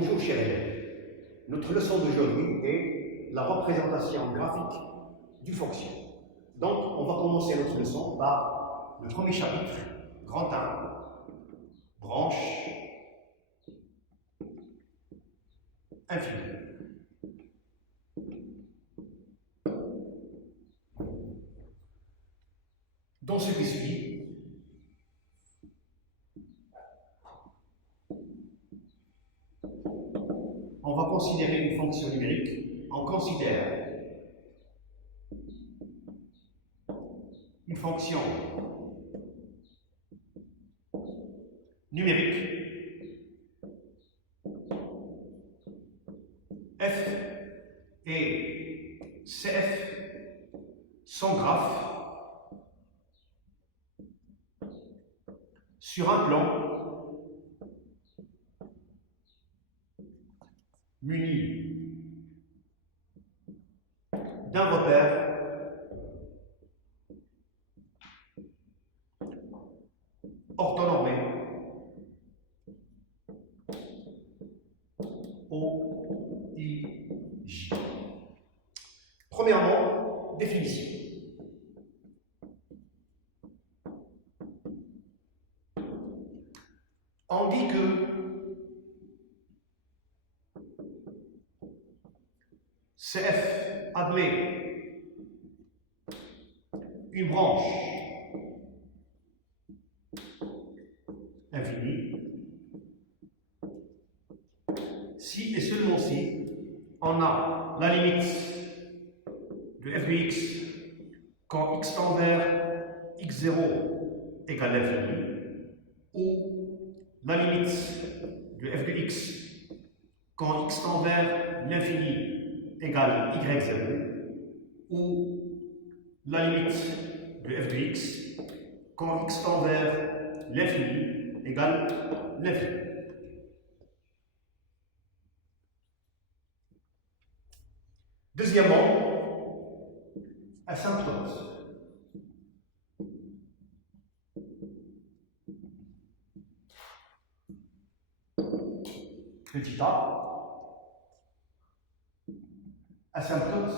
Bonjour chers élèves, notre leçon d'aujourd'hui est la représentation graphique d'une fonction. Donc on va commencer notre leçon par le premier chapitre, grand 1, branche infinie. Dans ce qui suit, on va considérer une fonction numérique. On considère une fonction numérique f et cf sont graphes sur un plan muni d'un repère orthonormé O, I, J. Premièrement, définition. On dit que CF admet une branche infinie si et seulement si on a la limite de f de x quand x tend vers x0 égale l'infini, ou la limite de f de x quand x tend vers l'infini égale y0, ou la limite de f de x quand x tend vers l'infini égale l'infini. Deuxièmement, asymptote. Petit a, asymptote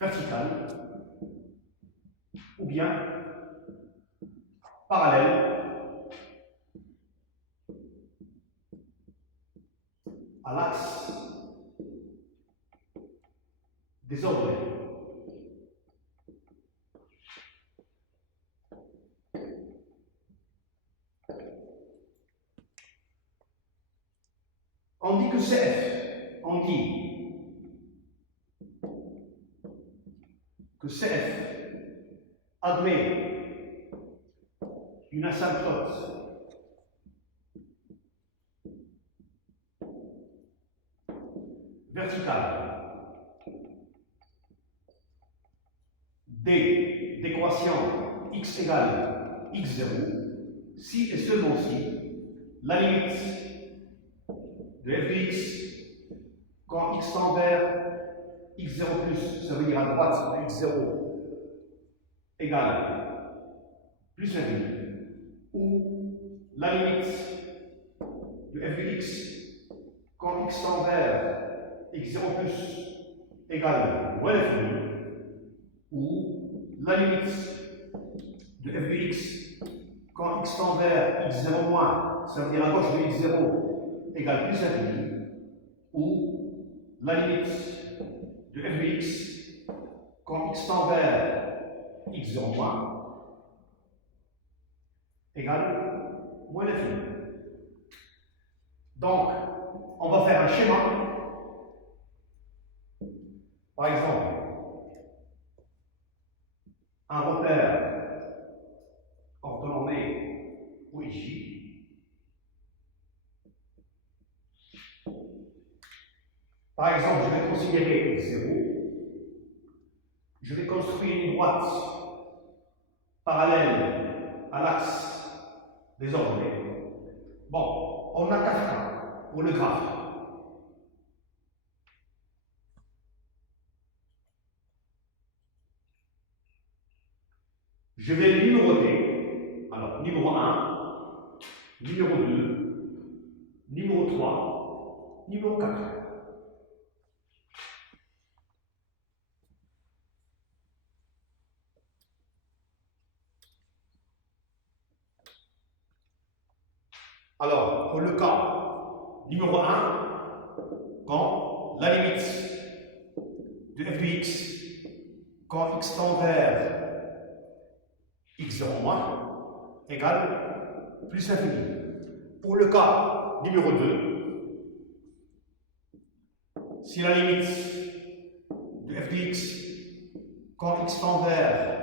verticale ou bien parallèle à l'axe des ordonnées. On dit que CF, admet une asymptote verticale d'équation x égale x0 si et seulement si la limite de f de x quand x tend vers x0 plus, ça veut dire à droite de x0 égale plus l'infini, ou la limite de f de x quand x tend vers x0 plus égale moins l'infini, ou la limite de f de x quand x tend vers x0 moins, ça veut dire à gauche de x0 égale plus l'infini, ou la limite de f de x quand x tend vers x0 moins égale moins l'infini. Donc, on va faire un schéma. Par exemple, un repère orthonormé OIJ. Par exemple, je vais considérer x0. Je vais construire une droite parallèle à l'axe des ordonnées. Bon, on a 4 cas pour le graphe. Je vais le numéroter. Alors, numéro 1, numéro 2, numéro 3, numéro 4. Alors, pour le cas numéro 1, quand la limite de f de x, quand x tend vers x0 moins, égale plus l'infini. Pour le cas numéro 2, si la limite de f de x, quand x tend vers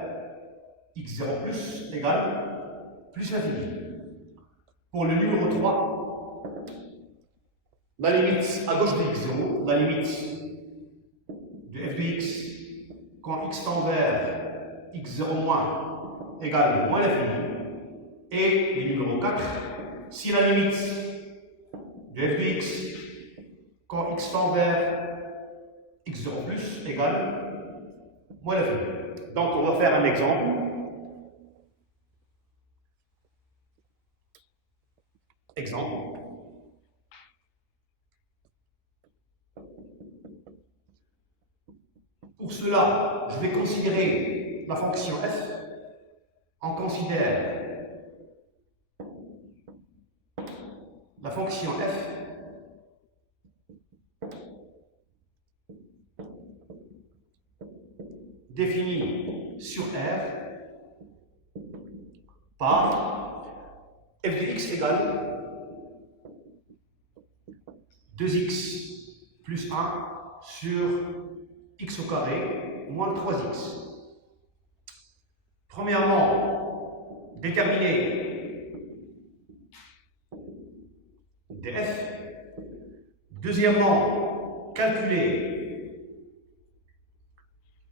x0 plus, égale plus l'infini. Pour le numéro 3, la limite à gauche de x0, la limite de f de x, quand x tend vers x0 moins égale moins l'infini. Et le numéro 4, si la limite de f de x, quand x tend vers x0 plus égale moins l'infini. Donc on va faire un exemple. Exemple. Pour cela, je vais considérer la fonction f. On considère la fonction f définie sur R par f de x égale 2x plus 1 sur x au carré moins 3x. Premièrement, déterminer df. Deuxièmement, calculer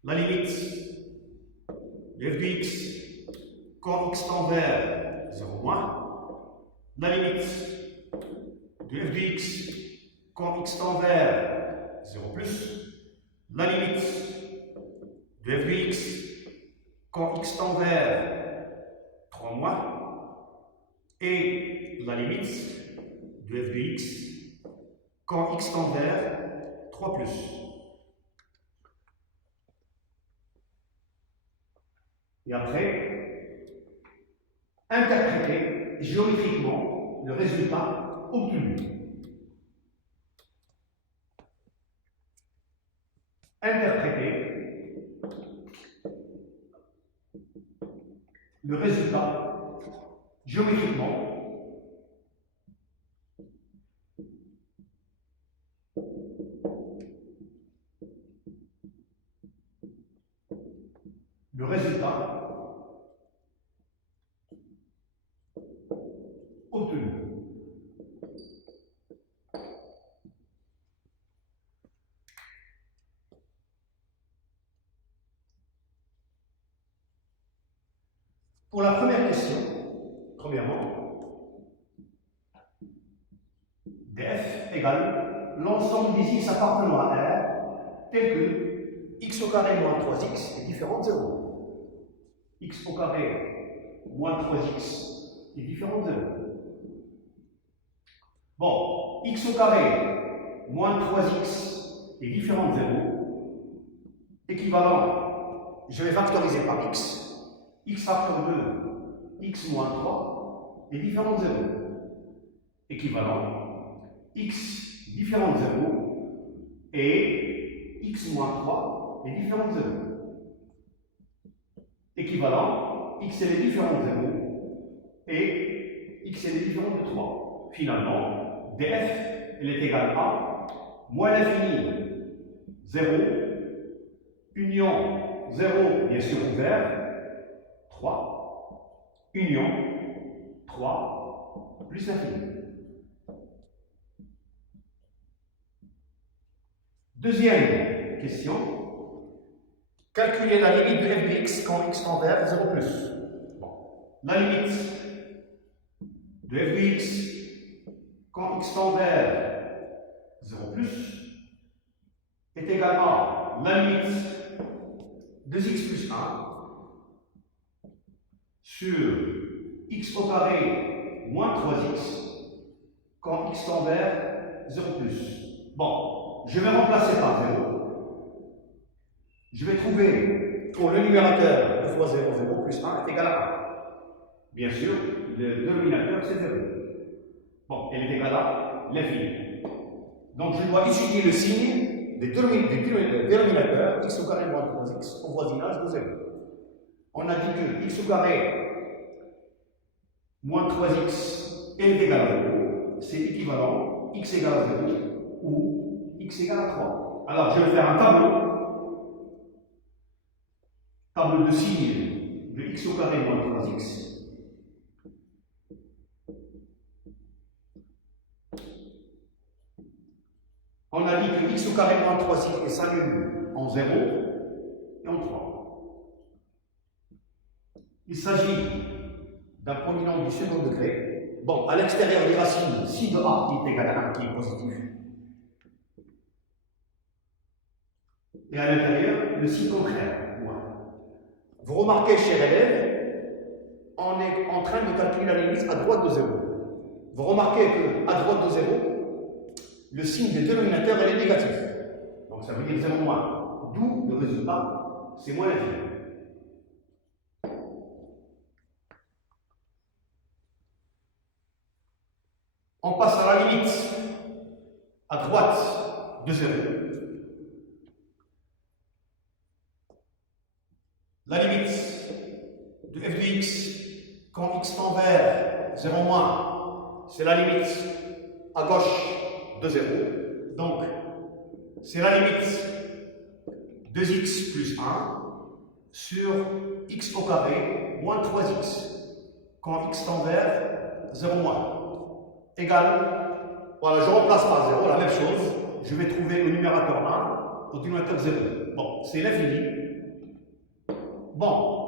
la limite de f de x quand x tend vers 0 moins, la limite de f de x quand x tend vers 0 plus, la limite de f de x quand x tend vers 3 moins, et la limite de f de x quand x tend vers 3 plus. Et après, interpréter géométriquement le résultat obtenu. Interpréter le résultat géométriquement obtenu. Pour la première question, premièrement, df égale l'ensemble des x appartenant à R tel que x au carré moins 3x est différent de 0. X au carré moins 3x est différent de 0. Bon, x au carré moins 3x est différent de 0. Équivalent, je vais factoriser par x. X facteur 2, x moins 3 est différent de 0. Équivalent, x différent de 0 et x moins 3 est différent de 0. Équivalent, x est différent de 0 et x est différent de 3. Finalement, df elle est égale à moins l'infini 0, union 0 bien sûr ouvert, 3, union 3 plus l'infini. Deuxième question. Calculer la limite de f de x quand x tend vers 0 plus. Bon. La limite de f de x quand x tend vers 0 plus est égale à la limite de 2x plus 1 sur x au carré moins 3x quand x tend vers 0 plus. Bon, je vais remplacer par 0. Je vais trouver pour le numérateur 2 fois 0, 0 plus 1 est égal à 1. Bien sûr, le dénominateur c'est 0. Bon, elle est égale à l'infini. Donc je dois étudier le signe des dénominateurs x au carré moins 3x au voisinage de 0. On a dit que x au carré moins 3x est égal à 0. C'est équivalent x égale à 0 ou x égale à 3. Alors je vais faire un tableau de signes de x au carré moins 3x. On a dit que x au carré moins 3x s'annule en 0 et en 3. Il s'agit d'un polynomial du second degré. Bon, à l'extérieur des racines, si de a qui est égal à 1 qui est positif. Et à l'intérieur, le signe contraire, ou 1. Vous remarquez, chers élèves, on est en train de calculer la limite à droite de 0. Vous remarquez qu'à droite de 0, le signe des dénominateurs est négatif. Donc ça veut dire 0 moins. D'où le résultat, c'est moins l'infini. On passe à la limite à droite de 0. La limite de f de x quand x tend vers 0 moins, c'est la limite à gauche de 0. Donc, c'est la limite 2x plus 1 sur x au carré moins 3x quand x tend vers 0 moins. Égal, voilà, je remplace par 0, la même chose. Je vais trouver au numérateur 1, au dénominateur 0. Bon, c'est l'infini. Bon,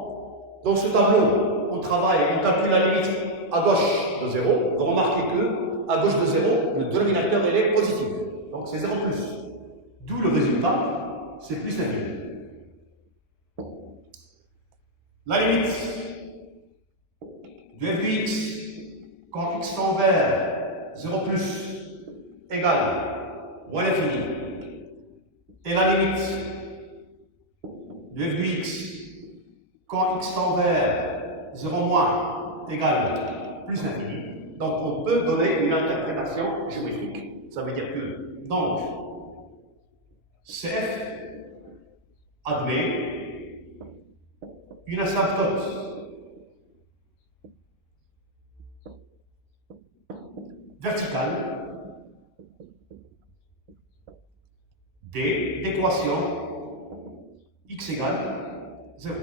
dans ce tableau, on travaille, on calcule la limite à gauche de 0. Vous remarquez que à gauche de 0, le dénominateur il est positif. Donc c'est 0 plus. D'où le résultat, c'est plus l'infini. La limite de f de x quand x tend vers 0 plus égale moins l'infini. Et la limite de f de x quand x tend vers 0 moins égale plus l'infini. Donc on peut donner une interprétation géométrique. Ça veut dire que, donc, CF admet une asymptote verticale d'équation x égale 0.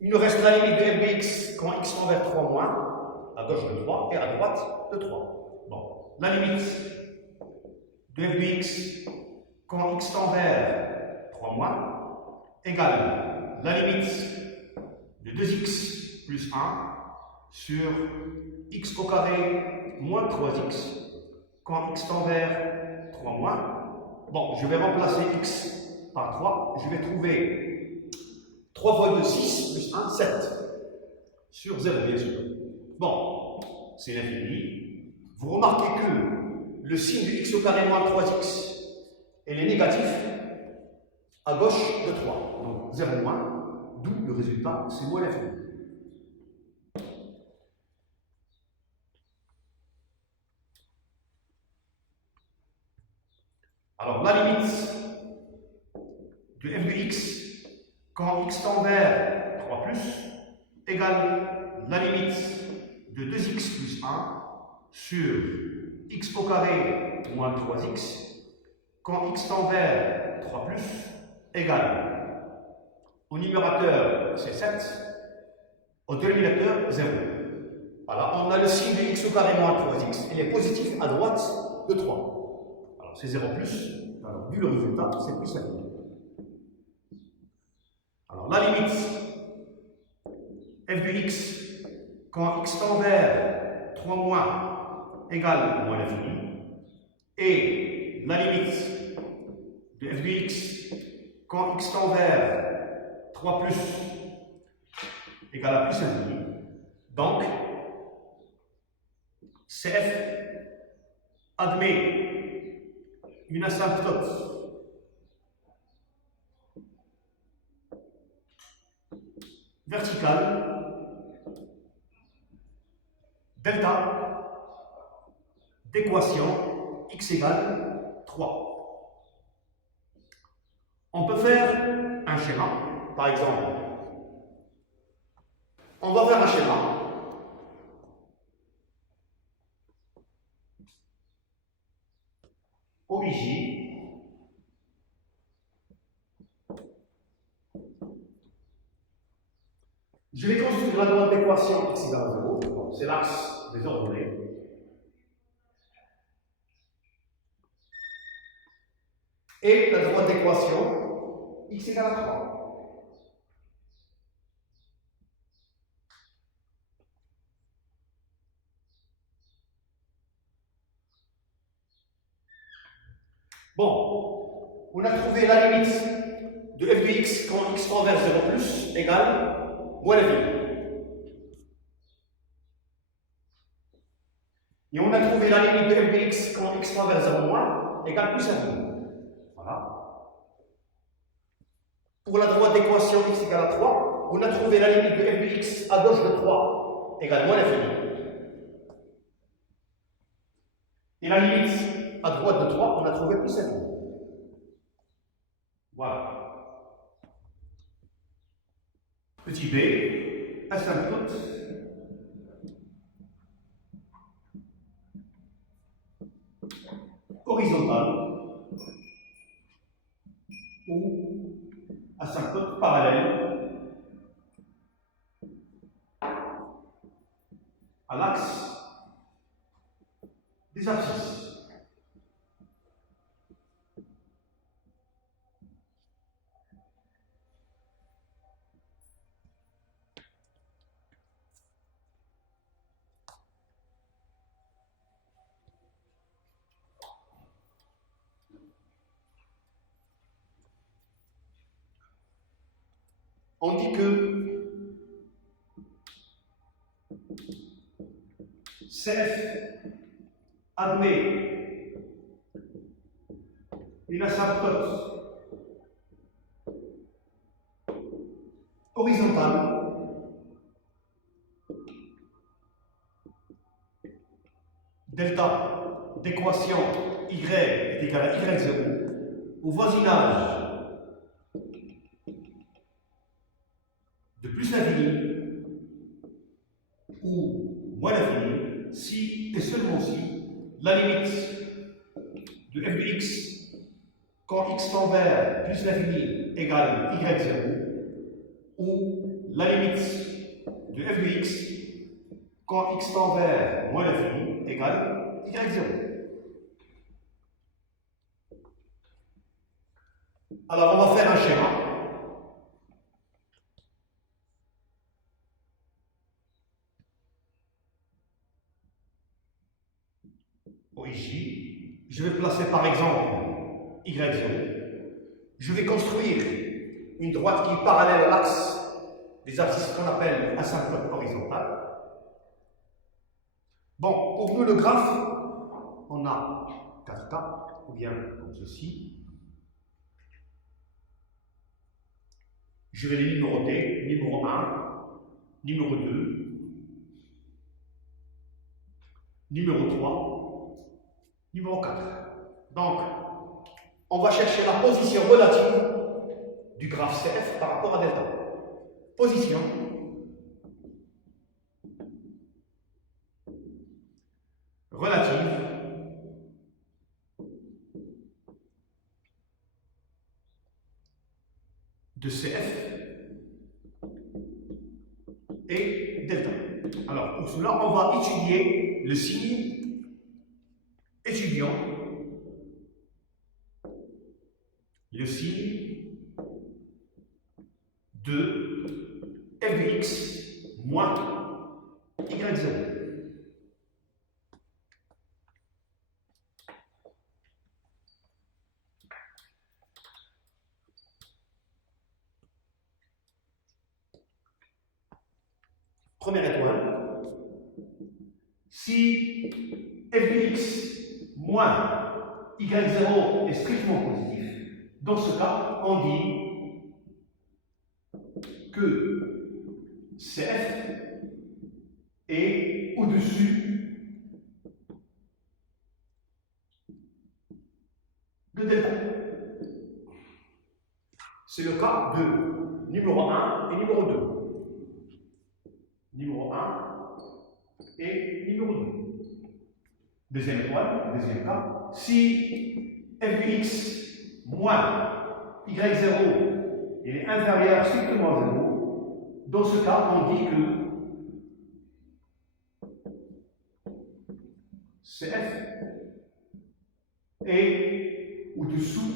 Il nous reste la limite de f de x quand x tend vers 3 moins, à gauche de 3 et à droite de 3. Bon, la limite de f de x quand x tend vers 3 moins égale la limite de 2x plus 1 sur x au carré moins 3x quand x tend vers 3 moins. Bon, je vais remplacer x par 3, je vais trouver 3 fois 2, 6, plus 1, 7. Sur 0, bien sûr. Bon, c'est l'infini. Vous remarquez que le signe de x au carré moins 3x, elle est négatif à gauche de 3. Donc 0 moins, d'où le résultat, c'est moins l'infini. Alors, la limite de f de x quand x tend vers 3 plus égale la limite de 2x plus 1 sur x au carré moins 3x quand x tend vers 3 plus égale au numérateur c'est 7, au dénominateur 0. Voilà, on a le signe de x au carré moins 3x, il est positif à droite de 3. Alors c'est 0 plus, alors vu le résultat, c'est plus simple. Alors la limite f de x quand x tend vers 3 moins égale moins l'infini et la limite de f de x quand x tend vers 3 plus égale à plus infini. Donc, CF admet une asymptote verticale delta d'équation x égale 3. On peut faire un schéma, par exemple. On va faire un schéma. OIJ. Je vais construire la droite d'équation x égale à 0. C'est l'axe des ordonnées. Et la droite d'équation x égale à 3. Bon, on a trouvé la limite de f de x quand x tend vers 0 plus égale moins l'infini. Et on a trouvé la limite de f de x quand x tend vers 0 moins égale plus infini. Voilà. Pour la droite d'équation x égale à 3, on a trouvé la limite de f de x à gauche de 3 égale moins l'infini. Et la limite à droite de 3, on a trouvé plus infini. Voilà. Petit b, asymptote horizontale ou asymptote parallèle à l'axe des abscisses. On dit que CF admet une asymptote horizontale delta d'équation y est égal à y0 au voisinage de plus l'infini ou moins l'infini si et seulement si la limite de f de x quand x tend vers plus l'infini égale y0 ou la limite de f de x quand x tend vers moins l'infini égale y0. Alors on va faire un schéma. OIJ. Je vais placer par exemple y0. Je vais construire une droite qui est parallèle à l'axe des abscisses qu'on appelle asymptote horizontale. Bon, pour nous le graphe, on a 4 cas, ou bien comme ceci. Je vais les numéroter, numéro 1, numéro 2, numéro 3, numéro 4. Donc, on va chercher la position relative du graphe CF par rapport à delta. Position relative de CF et delta. Alors, pour cela, on va étudier le signe étudiant, le signe de f de x moins y0. Première étoile. Si f de x moins y0 est strictement positif, dans ce cas, on dit que Cf est au-dessus de delta. C'est le cas de numéro 1 et numéro 2. Numéro 1 et numéro 2. Deuxième étoile, deuxième cas. Si f de x moins y0 est inférieur strictement à 0, dans ce cas, on dit que Cf est au-dessous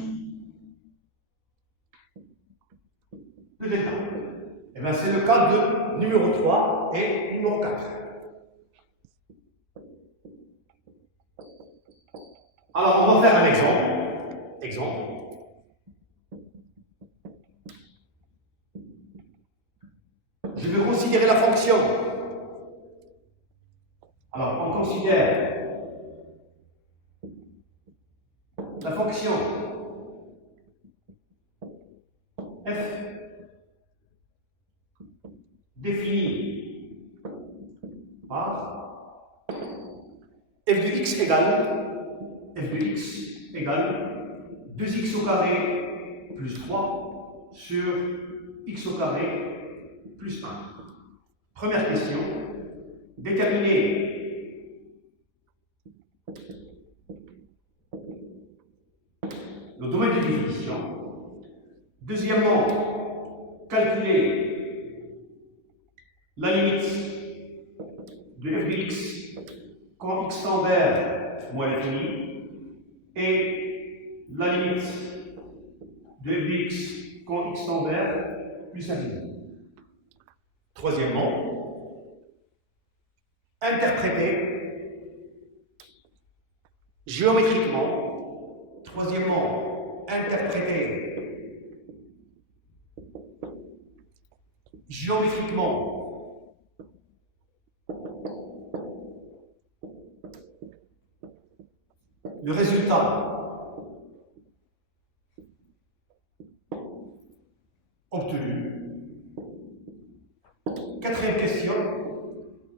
de delta. Et bien, c'est le cas de numéro 3 et numéro 4. Alors, on va faire un exemple. Je vais considérer la fonction. Alors, on considère la fonction f définie par f de x égale 2x au carré plus 3 sur x au carré plus 1. Première question, déterminer le domaine de définition. Deuxièmement, calculer la limite de f de x quand x tend vers moins l'infini et la limite de f de x quand x tend vers plus l'infini. Troisièmement, interpréter géométriquement. Troisièmement, interpréter géométriquement le résultat obtenu. Quatrième question,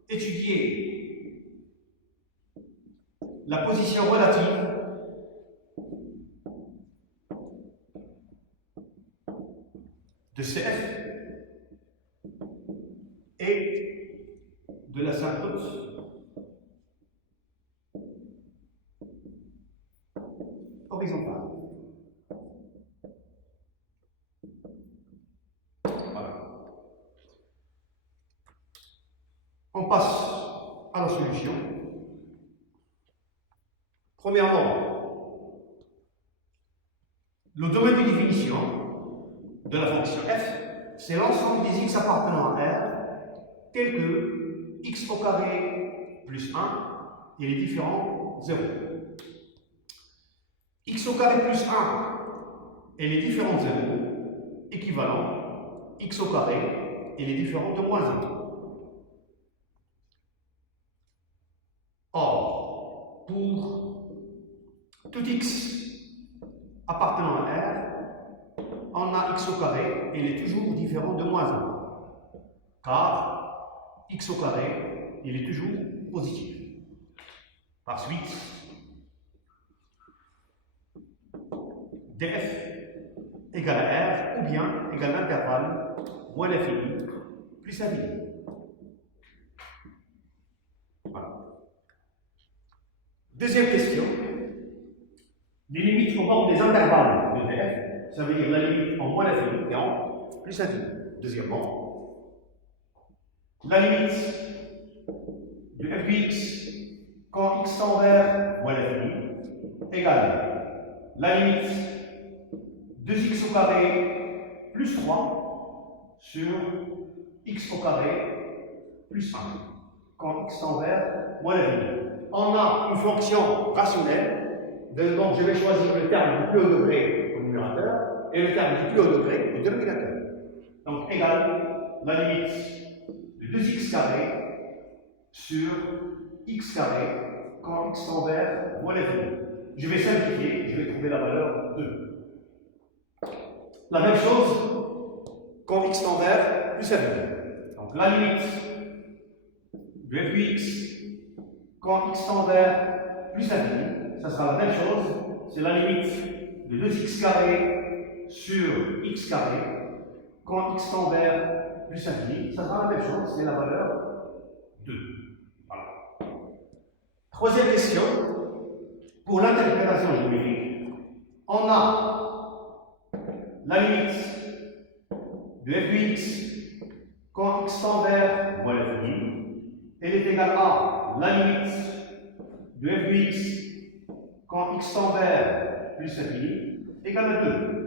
étudier la position relative de Cf et de la symptote horizontale. Voilà. On passe à la solution. Premièrement, le domaine de définition de la fonction f, c'est l'ensemble des x appartenant à R, tels que x au carré plus 1 et les différents 0. X au carré plus 1 et les différents 0 équivalent x au carré et les différents de moins 1. Or, pour tout x appartenant à R, on a x au carré et il est toujours différent de moins 1. Car x au carré, il est toujours positif. Par suite, df égale à R ou bien égale à l'intervalle moins l'infini plus l'infini. Voilà. Deuxième question. Les limites au bord des intervalles de df, ça veut dire la limite en moins l'infini et en plus l'infini. Deuxièmement, la limite de f de x quand x tend vers moins l'infini égale la limite 2x au carré plus 3 sur x au carré plus 1 quand x tend vers moins l'infini. On a une fonction rationnelle, donc je vais choisir le terme du plus haut degré au numérateur et le terme du plus haut degré au dénominateur. Donc égal la limite de 2x carré sur x carré quand x tend vers moins l'infini. Je vais simplifier, je vais trouver la valeur 2. La même chose quand x tend vers plus l'infini. Donc la limite de f de x quand x tend vers plus l'infini, ça sera la même chose, c'est la limite de 2x carré sur x carré quand x tend vers plus l'infini, ça sera la même chose, c'est la valeur 2. Voilà. Troisième question, pour l'interprétation géométrique, on a la limite de f de x quand x tend vers moins l'infini, elle est égale à la limite de f de x quand x tend vers plus l'infini égale à 2.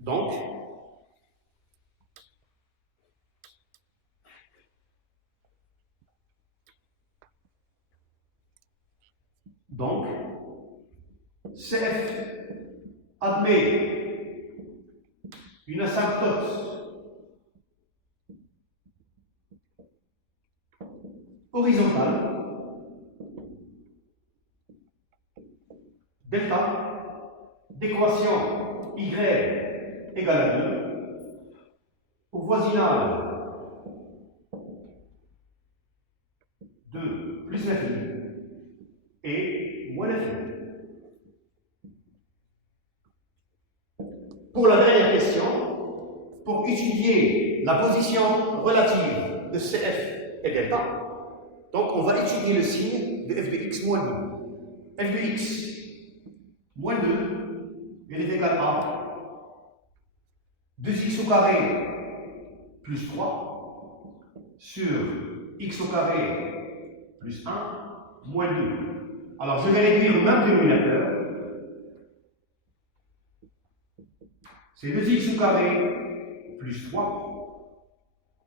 Donc, CF admet une asymptote horizontale delta d'équation y égale à 2 au voisinage de plus l'infini et moins l'infini. Pour la dernière question, pour étudier la position relative de CF et delta, donc on va étudier le signe de f de x moins 2. f de x moins 2, il est égal à 2x au carré plus 3 sur x au carré plus 1 moins 2. Alors je vais réduire le même dénominateur. C'est 2x au carré plus 3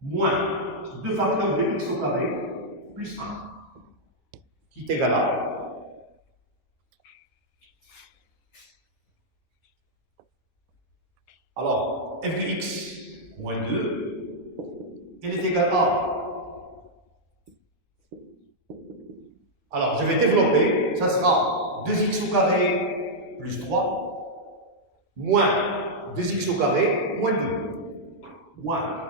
moins 2 facteurs de x au carré plus 1 qui est égal à alors f de x moins 2 elle est égale à alors je vais développer, ça sera 2x au carré plus 3 moins 2x au carré moins 2 moins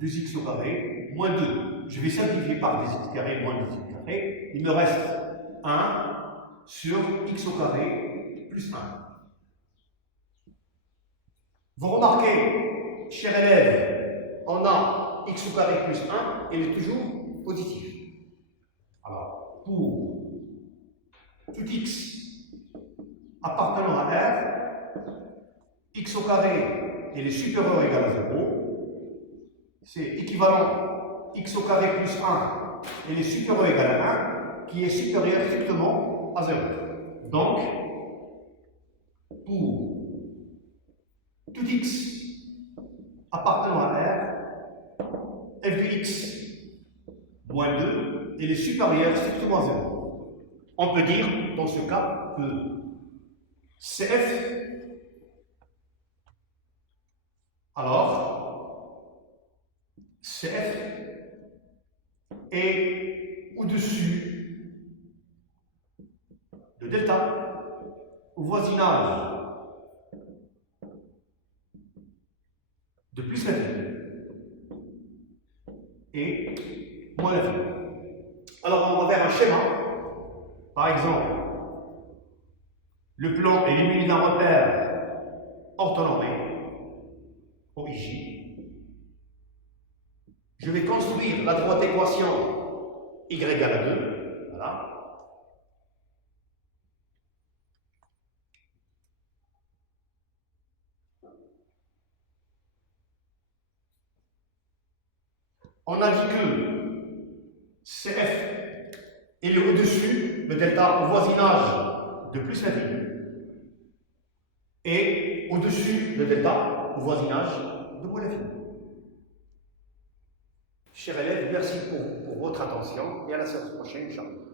2x au carré moins 2. Je vais simplifier par 2x carré moins 2x carré. Il me reste 1 sur x au carré plus 1. Vous remarquez, cher élève, on a x au carré plus 1, il est toujours positif. Alors, pour tout x appartenant à R, x au carré il est supérieur ou égal à 0, c'est équivalent x au carré plus 1 il est supérieur ou égal à 1, qui est supérieur strictement à 0. Donc, pour tout x appartenant à R, f de x moins 2, il est supérieur strictement à 0. On peut dire, dans ce cas, que CF, alors, CF est au-dessus de delta au voisinage de plus l'infini et moins l'infini. Alors on va faire un schéma. Par exemple, le plan est limité d'un repère orthonormé, OIJ. Je vais construire la droite équation y égale à 2. Voilà. On a dit que CF est au-dessus de delta au voisinage de plus l'infini et au-dessus de delta au voisinage de moins l'infini. Chers élèves, merci pour votre attention et à la séance prochaine, Inch'Allah.